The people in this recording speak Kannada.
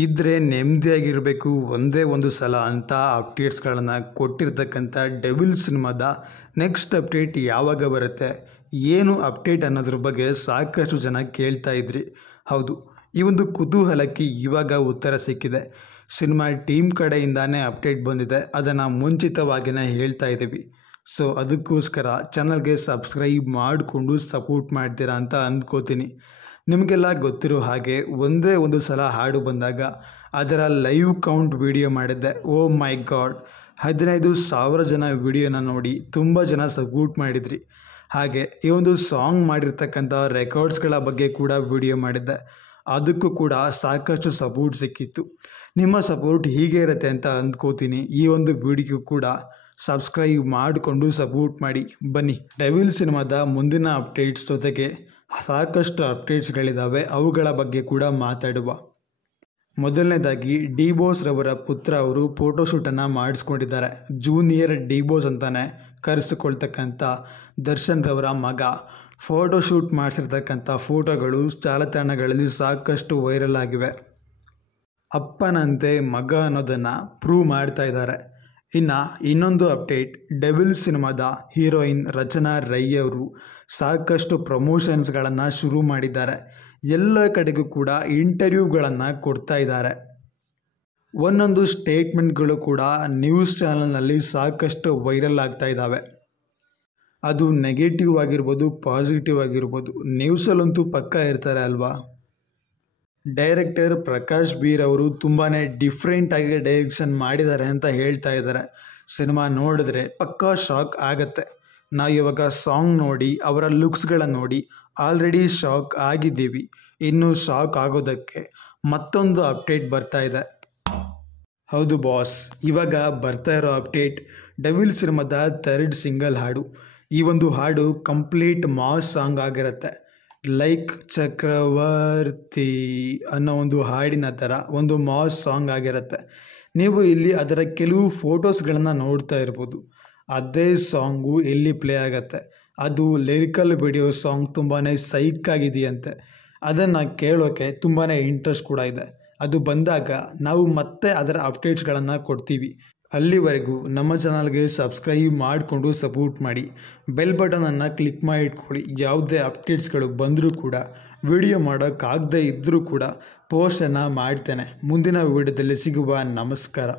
ಇದ್ರೆ ನೆಮ್ಮದಿಯಾಗಿರಬೇಕು ಒಂದೇ ಒಂದು ಸಲ ಅಂತ ಅಪ್ಡೇಟ್ಸ್ಗಳನ್ನು ಕೊಟ್ಟಿರ್ತಕ್ಕಂಥ ಡೆವಿಲ್ ಸಿನಿಮಾದ ನೆಕ್ಸ್ಟ್ ಅಪ್ಡೇಟ್ ಯಾವಾಗ ಬರುತ್ತೆ, ಏನು ಅಪ್ಡೇಟ್ ಅನ್ನೋದ್ರ ಬಗ್ಗೆ ಸಾಕಷ್ಟು ಜನ ಕೇಳ್ತಾ ಇದ್ರಿ. ಹೌದು, ಈ ಒಂದು ಕುತೂಹಲಕ್ಕೆ ಇವಾಗ ಉತ್ತರ ಸಿಕ್ಕಿದೆ. ಸಿನಿಮಾ ಟೀಮ್ ಕಡೆಯಿಂದಾನೇ ಅಪ್ಡೇಟ್ ಬಂದಿದೆ, ಅದನ್ನು ಮುಂಚಿತವಾಗಿಯೇ ಹೇಳ್ತಾ ಇದ್ದೀವಿ. ಸೊ ಅದಕ್ಕೋಸ್ಕರ ಚಾನಲ್ಗೆ ಸಬ್ಸ್ಕ್ರೈಬ್ ಮಾಡಿಕೊಂಡು ಸಪೋರ್ಟ್ ಮಾಡ್ತೀರಾ ಅಂತ ಅಂದ್ಕೋತೀನಿ. ನಿಮಗೆಲ್ಲ ಗೊತ್ತಿರೋ ಹಾಗೆ ಒಂದೇ ಒಂದು ಸಲ ಹಾಡು ಬಂದಾಗ ಅದರ ಲೈವ್ ಕೌಂಟ್ ವಿಡಿಯೋ ಮಾಡಿದ್ದೆ. ಓ ಮೈ ಗಾಡ್, 15,000 ಜನ ವಿಡಿಯೋನ ನೋಡಿ ತುಂಬ ಜನ ಸಪೋರ್ಟ್ ಮಾಡಿದ್ರಿ. ಹಾಗೆ ಈ ಒಂದು ಸಾಂಗ್ ಮಾಡಿರ್ತಕ್ಕಂಥ ರೆಕಾರ್ಡ್ಸ್ಗಳ ಬಗ್ಗೆ ಕೂಡ ವಿಡಿಯೋ ಮಾಡಿದ್ದೆ, ಅದಕ್ಕೂ ಕೂಡ ಸಾಕಷ್ಟು ಸಪೋರ್ಟ್ ಸಿಕ್ಕಿತ್ತು. ನಿಮ್ಮ ಸಪೋರ್ಟ್ ಹೀಗೆ ಇರುತ್ತೆ ಅಂತ ಅಂದ್ಕೋತೀನಿ. ಈ ಒಂದು ವಿಡಿಯೋ ಕೂಡ ಸಬ್ಸ್ಕ್ರೈಬ್ ಮಾಡಿಕೊಂಡು ಸಪೋರ್ಟ್ ಮಾಡಿ ಬನ್ನಿ. ಡೆವಿಲ್ ಸಿನಿಮಾದ ಮುಂದಿನ ಅಪ್ಡೇಟ್ಸ್ ಜೊತೆಗೆ ಸಾಕಷ್ಟು ಅಪ್ಡೇಟ್ಸ್ಗಳಿದ್ದಾವೆ, ಅವುಗಳ ಬಗ್ಗೆ ಕೂಡ ಮಾತಾಡುವ. ಮೊದಲನೇದಾಗಿ ಡಿ ಬಾಸ್ ರವರ ಪುತ್ರ ಅವರು ಫೋಟೋಶೂಟನ್ನು ಮಾಡಿಸ್ಕೊಂಡಿದ್ದಾರೆ. ಜೂನಿಯರ್ ಡಿ ಬಾಸ್ ಅಂತಲೇ ಕರೆಸಿಕೊಳ್ತಕ್ಕಂಥ ದರ್ಶನ್ ರವರ ಮಗ ಫೋಟೋಶೂಟ್ ಮಾಡಿಸಿರ್ತಕ್ಕಂಥ ಫೋಟೋಗಳು ಜಾಲತಾಣಗಳಲ್ಲಿ ಸಾಕಷ್ಟು ವೈರಲ್ ಆಗಿವೆ. ಅಪ್ಪನಂತೆ ಮಗ ಅನ್ನೋದನ್ನು ಪ್ರೂವ್ ಮಾಡ್ತಾ ಇದ್ದಾರೆ. ಇನ್ನು ಇನ್ನೊಂದು ಅಪ್ಡೇಟ್, ಡೆವಿಲ್ ಸಿನಿಮಾದ ಹೀರೋಯಿನ್ ರಚನಾ ರೈ ಅವರು ಸಾಕಷ್ಟು ಪ್ರಮೋಷನ್ಸ್ಗಳನ್ನು ಶುರು ಮಾಡಿದ್ದಾರೆ. ಎಲ್ಲ ಕಡೆಗೂ ಕೂಡ ಇಂಟರ್ವ್ಯೂಗಳನ್ನು ಕೊಡ್ತಾ ಇದ್ದಾರೆ. ಒಂದೊಂದು ಸ್ಟೇಟ್ಮೆಂಟ್ಗಳು ಕೂಡ ನ್ಯೂಸ್ ಚಾನಲ್ನಲ್ಲಿ ಸಾಕಷ್ಟು ವೈರಲ್ ಆಗ್ತಾ ಇದ್ದಾವೆ. ಅದು ನೆಗೆಟಿವ್ ಆಗಿರ್ಬೋದು, ಪಾಸಿಟಿವ್ ಆಗಿರ್ಬೋದು. ನ್ಯೂಸಲ್ಲಂತೂ ಪಕ್ಕ ಇರ್ತಾರೆ ಅಲ್ವಾ. ಡೈರೆಕ್ಟರ್ ಪ್ರಕಾಶ್ ಬೀರ್ ಅವರು ತುಂಬಾ ಡಿಫ್ರೆಂಟಾಗಿ ಡೈರೆಕ್ಷನ್ ಮಾಡಿದ್ದಾರೆ ಅಂತ ಹೇಳ್ತಾ ಇದ್ದಾರೆ. ಸಿನಿಮಾ ನೋಡಿದ್ರೆ ಪಕ್ಕಾ ಶಾಕ್ ಆಗುತ್ತೆ. ನಾವು ಇವಾಗ ಸಾಂಗ್ ನೋಡಿ ಅವರ ಲುಕ್ಸ್ಗಳನ್ನು ನೋಡಿ ಆಲ್ರೆಡಿ ಶಾಕ್ ಆಗಿದ್ದೀವಿ. ಇನ್ನು ಶಾಕ್ ಆಗೋದಕ್ಕೆ ಮತ್ತೊಂದು ಅಪ್ಡೇಟ್ ಬರ್ತಾ ಇದೆ. ಹೌದು ಬಾಸ್, ಇವಾಗ ಬರ್ತಾ ಇರೋ ಅಪ್ಡೇಟ್ ಡೆವಿಲ್ ಸಿನಿಮಾದ 3rd ಸಿಂಗಲ್ ಹಾಡು. ಈ ಒಂದು ಹಾಡು ಕಂಪ್ಲೀಟ್ ಮಾಸ್ ಸಾಂಗ್ ಆಗಿರುತ್ತೆ. ಲೈಕ್ ಚಕ್ರವರ್ತಿ ಅನ್ನೋ ಒಂದು ಹಾಡಿನ ಥರ ಒಂದು ಮಾಸ್ ಸಾಂಗ್ ಆಗಿರುತ್ತೆ. ನೀವು ಇಲ್ಲಿ ಅದರ ಕೆಲವು ಫೋಟೋಸ್ಗಳನ್ನು ನೋಡ್ತಾ ಇರ್ಬೋದು. ಅದೇ ಸಾಂಗು ಇಲ್ಲಿ ಪ್ಲೇ ಆಗುತ್ತೆ. ಅದು ಲಿರಿಕಲ್ ವಿಡಿಯೋ ಸಾಂಗ್ ತುಂಬಾ ಸೈಕ್ ಆಗಿದೆಯಂತೆ. ಅದನ್ನು ಕೇಳೋಕ್ಕೆ ತುಂಬಾ ಇಂಟ್ರೆಸ್ಟ್ ಕೂಡ ಇದೆ. ಅದು ಬಂದಾಗ ನಾವು ಮತ್ತೆ ಅದರ ಅಪ್ಡೇಟ್ಸ್ಗಳನ್ನು ಕೊಡ್ತೀವಿ. ಅಲ್ಲಿವರೆಗೂ ನಮ್ಮ ಚಾನಲ್ಗೆ ಸಬ್ಸ್ಕ್ರೈಬ್ ಮಾಡಿಕೊಂಡು ಸಪೋರ್ಟ್ ಮಾಡಿ. ಬೆಲ್ ಬಟನನ್ನು ಕ್ಲಿಕ್ ಮಾಡಿ ಇಟ್ಕೊಳ್ಳಿ. ಯಾವುದೇ ಅಪ್ಡೇಟ್ಸ್ಗಳು ಬಂದರೂ ಕೂಡ, ವಿಡಿಯೋ ಮಾಡೋಕ್ಕಾಗದೇ ಇದ್ದರೂ ಕೂಡ ಪೋಸ್ಟನ್ನು ಮಾಡ್ತೇನೆ. ಮುಂದಿನ ವಿಡಿಯೋದಲ್ಲಿ ಸಿಗುವ. ನಮಸ್ಕಾರ.